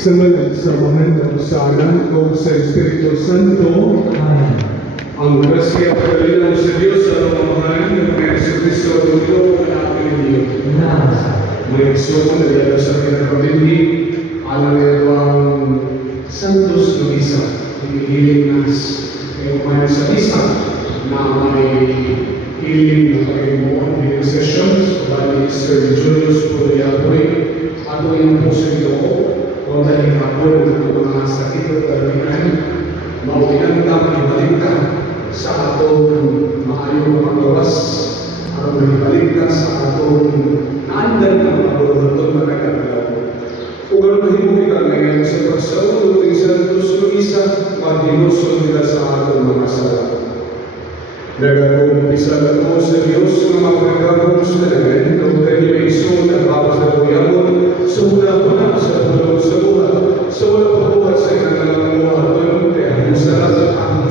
Sa ngalan sa mahal na usalan o sa Espiritu Santo, ang grasya at kalinaw sa Diyos sa mamamahan ng mga Jesucristo at mundo at ating Diyos. May ekso na dala sa pinakabindi, alam niya ang Santos Luisa, hinihiling nas, kaya kumain sa isa na may hiling na pag-imuan ng sessions, bali Sir Julius Puriapoy, ato yung puso ito kung dahil hapon ng mga sakit at kalabihan, maulian kang ibalik ka sa atong maayong paglawas, at ibalik ka sa atong naandal na mga bulungan magagalaw. Kung ano mahimugi ka ngayon sa pagsaulog ng Santos Luisa, maghinuson nila sa atong mga sala. Nagag-umpisa na po sa Diyos ng mga pagkakamusta namin, kung tayo may iso na baka sa kuyamon, sa mula-mula sa pulong sa buhat, sa walang pabuhat sa inanang muhaton, kaya ang sarap, ang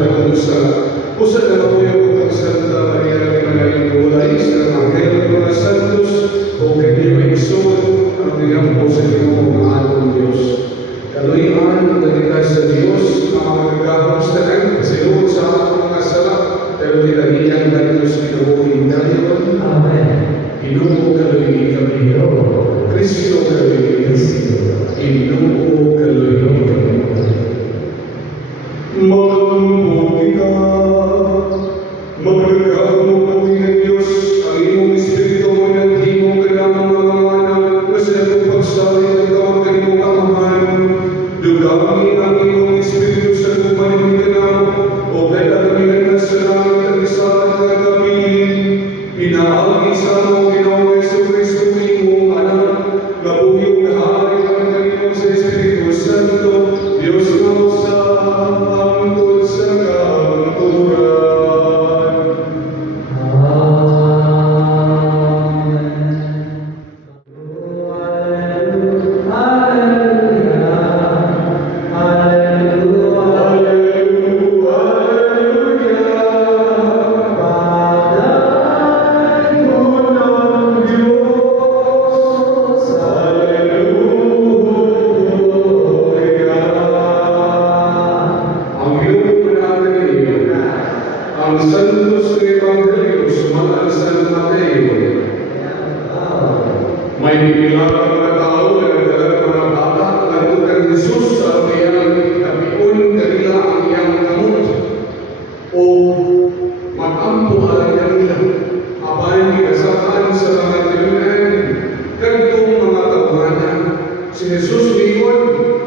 nag-umusala. Usa na po yung mga Santa Maria ng Malayang Ulay, sa Angel ng mga Santos, kung tayo may iso, ang tingnan po sa inyo mga atong Diyos. Kaluyan ang nagigay sa Diyos, mga magkakamusta namin, kasi noon sa atong mga sala, pero tinagiyang ng Diyos kinabuhin dayon. Amen. Inumo kaluyin kami. Kristo kaluyin kami. Inumo kaluyin kami. Mabuti ka, magkakamubuhay ng Diyos, ang iyong Espiritu mo ng himong kailangan mga anak, kasi ang pagsali ng tawag ng iyong kamahan, dugangin ang iyong Espiritu sa kumanin ka na, o kahit alamin na sa langit ang isahan ng gamitin, pinaagi sa mo Ginoong Jesucristo iyong anak, nabuhing kahari ang kanino sa Espiritu Santo, Diyos mo sa hangtod sa kanturan. Ang Santos Evangelio sumalang San Mateo. May binilang mga tao na nagdalang mga bata nagtukan Jesus sa kanyang kapiun kanila ang iyang kamot o matampo ang kanila. Abay kinasapaan sa mga tinunan kantong mga tabuhanan. Si Jesus iyon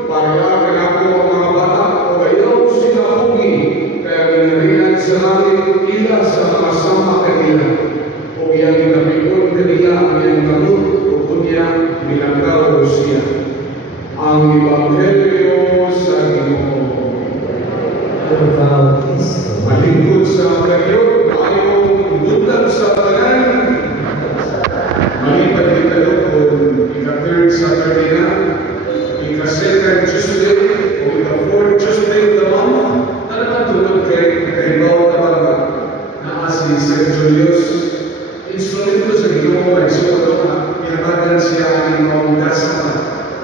para kanako ang mga bata o ayaw sila pugi kaya ginarihan sa langit ila sa mga sama kanila. O iyang kinapikon kanila ang iyang kamot o kunya milanggaw siya. Ang Ebanghelyo sa Ginoo. Malingkod sa kayo, ayong buntag sa tanan. Malipad kita doon, ika-3rd Saturday na, ika-2nd Tuesday, o ika-4th Tuesday of the month, talagang tulog kahibaw na na si St. Julius. Instrumento sa Ginoo ay sumunod na pinatagan siya ang mga gasa.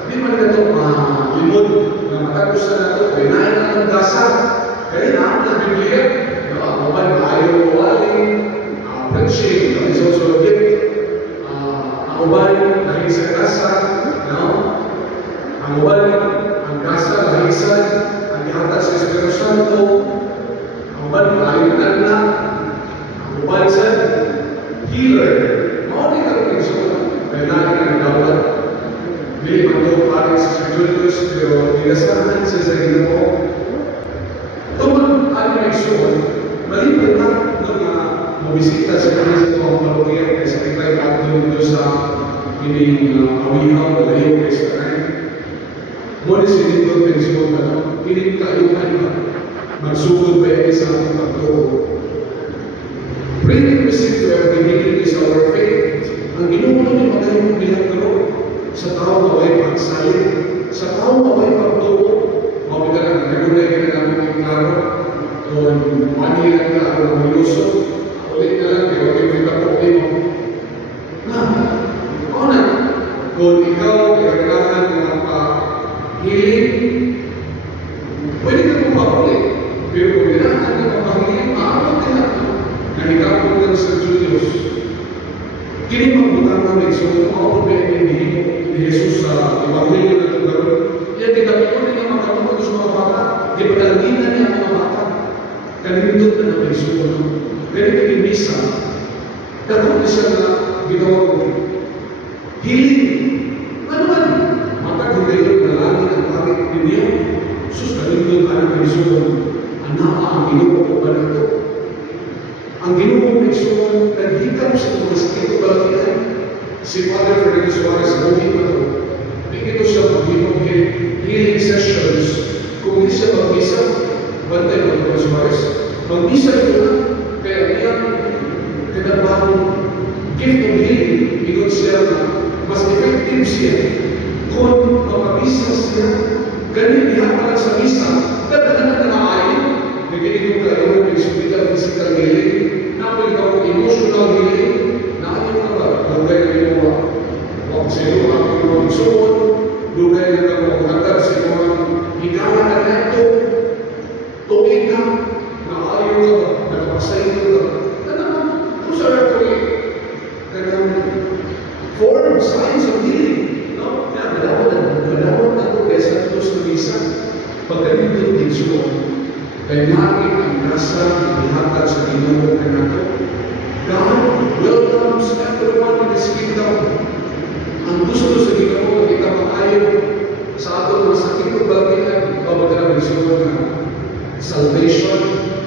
Di man na ito malimod na matapos na ito, pinahin na itong gasa. Kaya na ang Biblia, ang uban ayaw uwali, preaching, is also a gift. Ang uban dahil sa gasa, ang uban, ang gasa dahil sa ang ihatag sa Espiritu Santo, ang uban ayaw na ang uban sa healer. Mga di ka rin sumunod, kaya na ang dawat. Dili man ito parang sa Sir Julius, pero inasahan siya sa Ginoo. Tungkol ang eleksyon, maliban na nung mabisita sa kanya sa mga parokya kasi kita'y pagdun doon sa pining awihaw na layo kay sa kanya. Muna si Dito Pensyon na pining kaayuhan ba? Magsugod ba yan sa ating pagturo? Prerequisite to every healing is our faith. Ang ginuulo ni Magayong Bilagro sa tao na may pagsalit, sa tao na may pagturo, mabita na nagkagunay ka na namin yung klaro, kung manila na ako ng maluso, ulit na lang, kaya ulit may tapok mo. Na, kung ikaw, kailangan ng ni Jesus sa Ebanghelyo na ito karon. Yan dikatuon niya makatungkol sa mga bata, di panalginan niya ang mga bata. Kanindot na napaisuon. Ganito yung misa. Dapat na siya na ginawa ko. Healing. Ano man? Matag-hintay na langit ang parit niya. Sus, kanindot na napaisuon. Anak ang Ginoo ko ba na ito? Ang Ginoo may suon, naghikap sa mga sakit balakihan. Si Father Freddy Suarez, buhin pa ito. Ito siya mag-hipag healing sessions. Kung hindi siya mag-isa, bantay ng Father Suarez. Mag-isa ito na, kaya iyang kinabahang gift of healing, ingon siya na mas effective siya kung mapabisa siya. Ganit diha pa lang sa misa, dadaan na maayon. Nagiging kayo ng physical healing, napil ka mo emotional healing, naayon ka ba? Dugay na ginawa. Huwag sa iyo ang ginawang suon, dugay na ka mo hagad sa iyo ang higawa na neto, tuwid ka, naayon ka ba? Nakapasayin ka ba? Tanang, those are actually form, signs of healing. No? Malawad na ito kaya sa ito sa misa. Pagkalito din suon, kaya namin ang grasa na ihatag sa Ginoo na nato. God welcomes everyone in His kingdom. Ang gusto sa Ginoo, kita maayo sa ato mga sakit o balakihan, babagala ng suon na salvation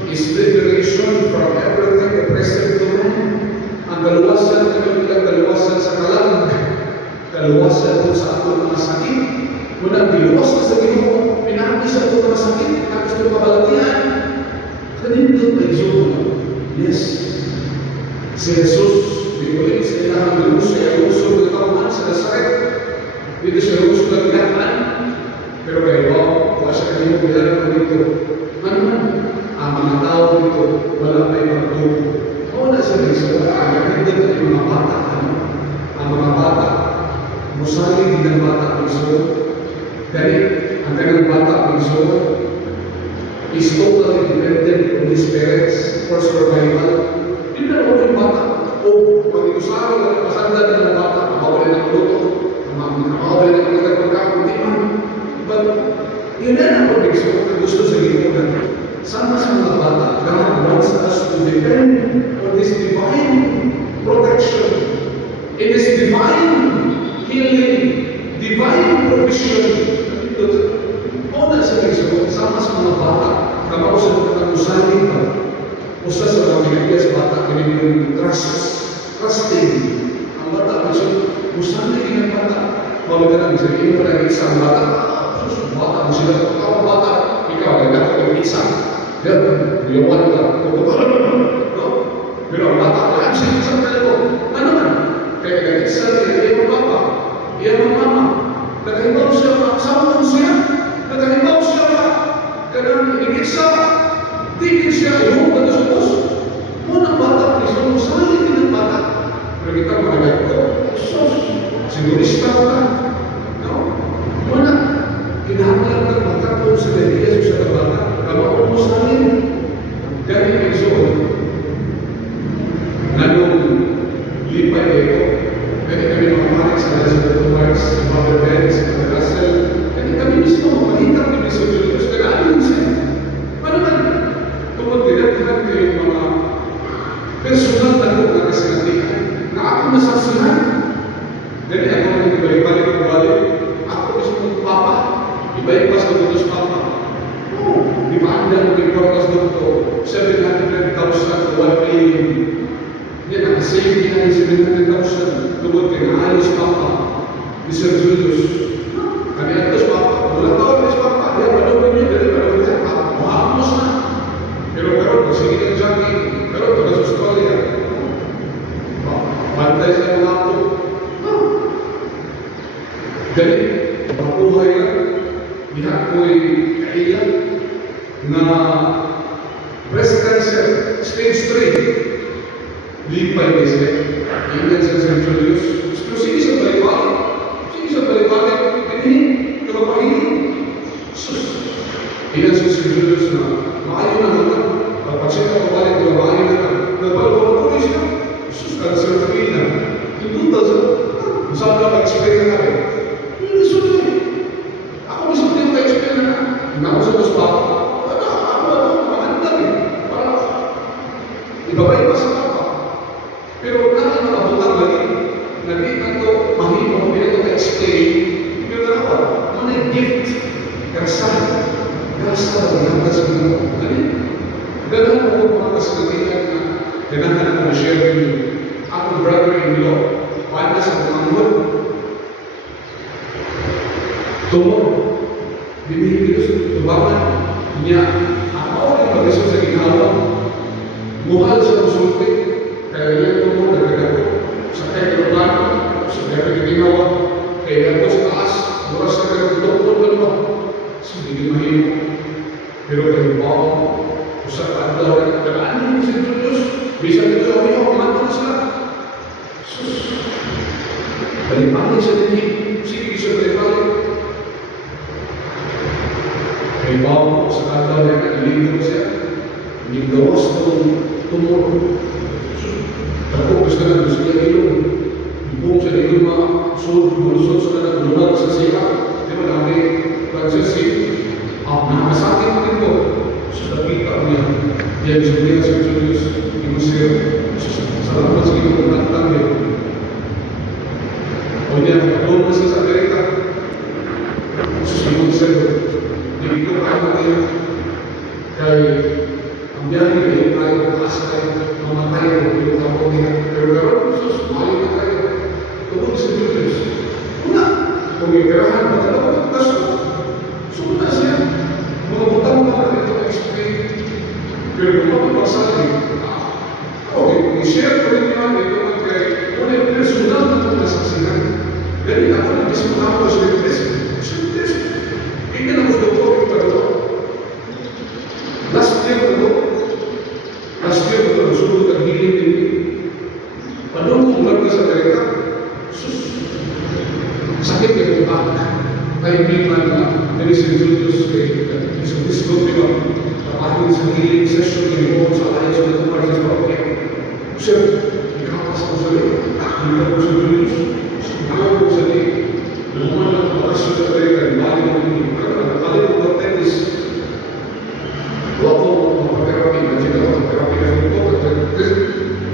is liberation from everything oppressive to man. Ang kaluwasan na nilang kaluwasan sa kalag, kaluwasan po sa ato mga sakit. Muna biluwas na sa Ginoo, pinahagi sa ato mga sakit, pinahagi sa kabalatian. Kanindot na iso. Yes. Si Jesus, bigulit sa ilahang lubos, kaya uso ng kauman sa Nazaret. Dito siya uso ng ilahan. Pero kayo, wala siya kanino bilang ko dito. Ano man? Ang mga tao dito, wala may pagtubo. O na siya iso, ang kanindot na yung mga bata. Ang mga bata, musali din ang bata iso. Ganit, ang kanang bata iso, is totally dependent on his parents for survival. Hindi na ako yung bata. O, pag inusahan na napasanda na ng bata, makawala ng luto, makawala ng pagkakapagkakong, hindi man. But, yun na ang pag-exo na gusto sa Ginoo na sama sa mga bata, God wants us to depend on His divine protection, in His divine healing, divine provision. O na sa Ginoo, sama sa mga bata, kamausap ka ng usahin ka, usa sa mga pinagbias bata, kinilang trusting. Ang bata, usahin ka ng bata, mawala na, sabihin mo na isang bata, bata mo sila, ikaw ang bata, ikaw ang dapat ng isa. Yan, liyawan ka, no? Pero ang bata, kaya siya isang talago. Ano man? Kaya ganit sa iya mo papa, iya mo mama, nagkahibaw siya, sama mo siya, nagkahibaw siya, kadang inigisa, tigil siya, ihong ka sa Diyos. Muna bata, isang musali din ang bata. Pero kita mga ko, sos, sigurista ka, no? Muna, kinahanglan ng bata ko sa Diyos sa bata, kamaon mo sa akin. Dahil may suon, nanong lipay ito, kaya kami mga parik sa Elizabeth Marks, sa Father Ben, sa Father Russell, kaya kami mismo, mahitap ni Bishop Julius, nag-aayon siya. Paano man, tungkol dinagdagan ko yung mga personal na ko na kasinatihan, na ako nasaksihan. Dahil ako nang ibalik-balik ko balik, ako mismo papa, iba-ibas na dito sa papa. Di ba ang nagpapos dito, 700,000 to 1 million. Yan, nakasave niya ng 700,000. Tungkol kay naalos papa, ni Sir Julius. Kami atos papa, wala tawag ni papa, yan, panawin niyo, dali, panawin niya, mahapos na. Pero sige ng jogging, pero taga sa Australia. Bantay sa mga ato. Dali, mabuhay lang. Diha ko'y kailan na breast cancer, stage 3. Lipay ni siya. Ingan sa St. Julius. Pero sige sa balik-balik. Sige sa balik-balik. Hindi, kalapahin. Sus. Ingan sa St. Julius na maayo na naman. Pagpasya ka pabalik, maayo na naman. Nagpalpalatuloy siya. Sus, cancer free na. Tuntuta siya. Saan ka mag-explain na kami? sa Ginoo. Ganahan ako mga kasalangian na ganahan ako na-share with you. Akong brother-in-law, paano sa pangangod? Tumor. Binihigil sa tubangan niya. Ako ang mag-isip sa ginawa. Muhal sa konsulti. Kaya yan tumor, nagkagato. Sa kaya plano, sa kaya ginawa. Kaya ako sa taas, oras na kaya doktor na ba? So, hindi mahimo. Pero kayo pa ako, usap at daw na nagkakaan sa Diyos. Bisa nito sa umiho, kumanta na sila. Sus! Balipanin sa dinhi. Sige sa balipanin. Kaya pa ako sa kadaw na nag-ilinggo siya. Hindi gawas ng tumor. Ako gusto na gusto niya ilong. Ibong sa ilong mga sulod sa nagulungan sa siya. Di ba namin Francis nakasakit din po. So, nakita niya. Yan sa niya sa Julius. Imusir. Salamat sa iyong pagkantang niya. O niya, doon na siya sa Amerika. So, imusir. Hindi ko kaya natin. Kaya, ang biyahe niya, tayo, taas tayo, mamatay ko, yung kapag niya. Pero karoon, sus, mayo na tayo. Tungkol sa Julius. Una, kung ikirahan, magkalaw, tas sumunod na siya. Mga butang mga dito na explain. Pero kung magpasabi, i-share ko rin yun, ito ang kay, kung yung personal na itong nasaksihan. Ganyan ako, nag-isip ako sa English. Hindi na gusto ko yung pagkato. Last year ko, nasunod ang hiling din. Paano kung lang sa Amerika? Sus! Sakit ka yung back. Kaya hindi man na Ministry Julius kay Isang Disco, di ba? Kapahin sa healing session, yung sa ayos na tumar sa Pagkaya. Sir, ikakas ko sa rin. Hindi ko sa Julius. Ikaw ko sa rin. Naman lang ang asyo sa Amerika, bali mo rin. Bali mo ng tennis. Wako mo mapag-therapy, nandiyan ako mapag-therapy na ito.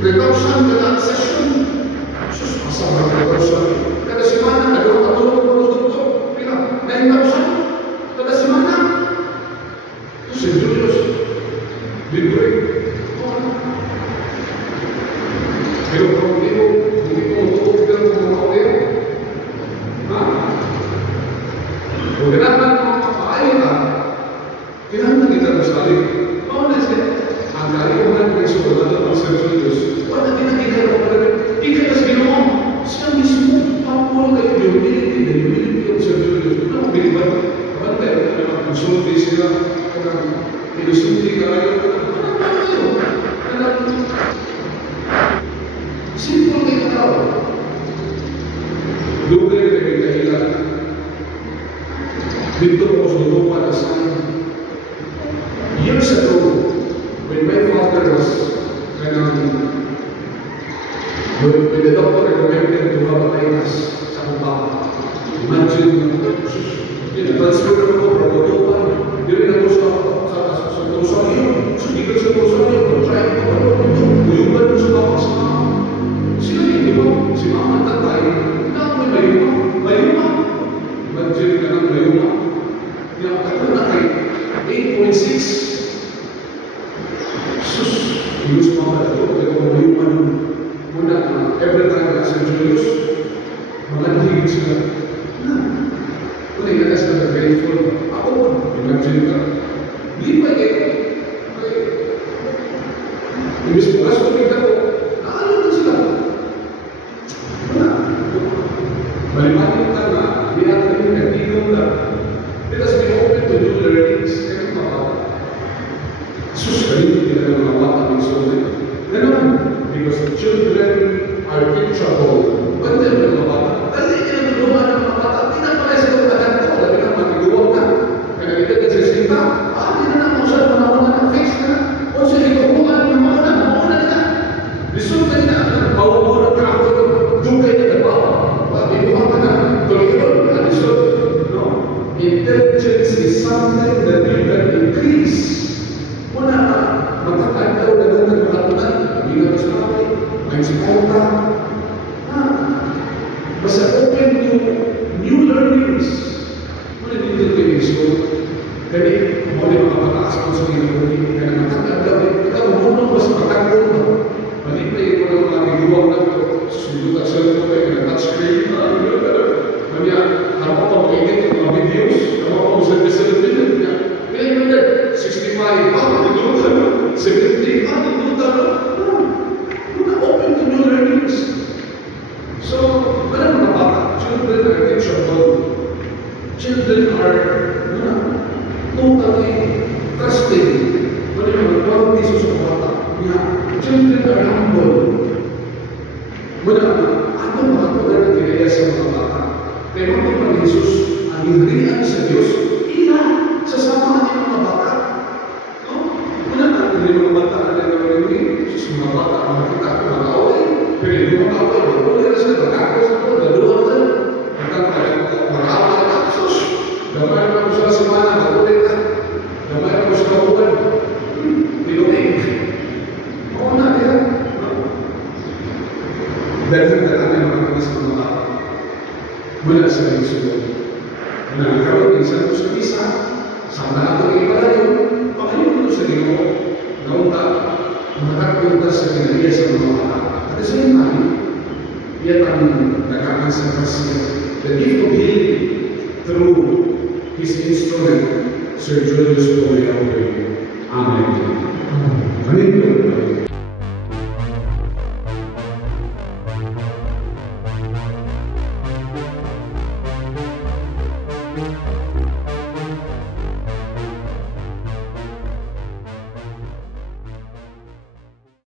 3,000 ka na session. Sus, masama ka 3,000. Kada semana, nagawa ka tulong ko ng doktor. 9,000 kada semana. Si Julius, libre. Pero kung hindi mo matutunan kung makaulit, kung kailangan makapaayon ka, kailangan kita masali. Mauna siya, ang kalimutan ng isolador ng Sir Julius, wala ginagigay ko pala rin, ikatas ginoon. Siya mismo, pangpul kayo humility yung Sir Julius. Ano, biliban? Kabantay, konsulti sila, ilusunti ka kayo. Simple kayo tao. Lugay na kayo kahilan. Dito ko sa lupa na sign. Years ago, when my father was when the doctor recommended to have a tinus sa kumpaka, imagine, transfer na ako from Botopan, hindi ako sa Rosario, sa ikot sa Rosario, try ko pa doon, uyuban mo sa bawang sa mama. Sila yun, di ba? Si mama at tatay, na may mayuma. Imagine ka ng mayuma. Yung ako na kay 8.6. Sus, Julius mama na doon, kaya kung mayuma doon. Muna, every time na sa Julius, mga nahigit sila. Kung nagagas na grateful, ako po, imagine ka. Di ba ito? Imbis mo kasi kung ito, naalam na sila. Wala. Malimanin ka na, di natin yung nagtigong na. It has been open to new learnings. Kaya mga sus, kanina hindi na mga bata ng soul. Ganun. Because the children are teachable. Ba't yan mga bata? Dali niya natulungan ng mga bata. Hindi na pala sa kagad ko. Labi na matiguwag na. Kaya kita nagsisinta. Hindi na na mausap na mauna na fix na. O sige, kukuhaan na mauna nila. Lisod na nila. Mauuna ka ako. Dugay na nabaw. Binuha ka na. Tuloy-tuloy. Lisod. No. Intelligence is something that you can increase. Muna ka. Magkakantaw na doon ng makatunan. Hindi na mas makay. May sikota. Basta open to new learnings. Muna dito kayo. So, kani, muli makapataas ako sa ginagawa ka naman. Ikaw, munong mas matagpon mo. Malipay ko ng mga biguang na ito. Susunod at cellphone kayo, na-touchscreen. Kanya, ako pa mag-edit ng mga videos. Ako pa mag-set video niya. Kaya yun na, 65, nagduta na. 70, nagduta na. Open to new learnings. So, wala mga bata. Children are teachable. Children are, totally trusting. Wala yung qualities sa mga bata. Children are humble. Wala atong makatulan na kinaya sa mga bata. Kaya magpapag Jesus, ang hindrian sa Diyos, sa sama ng mga bata. No? Wala natin din mga bata na nagawin ni sa mga bata, makita ko mga away. Pero hindi mga away, magpuli na sila, magkakos na po, daluhan na. Maraming kapsos. Gamay naman ko sa semana, magpuli na. Gamay naman ko sa kabuhan. Tinuig. Oo na, yan. Dahil na natin mga sa mga bata. Mula sa Panginoon. Nagkaroon din sa Misa, sa natin ipalayo, Panginoon sa Ginoo, naunta, makakapunta sa kinaliya sa mga bata. At the same time, yan ang nagkakansang siya. The gift of healing through his instrument, Sir Julius Pauliao.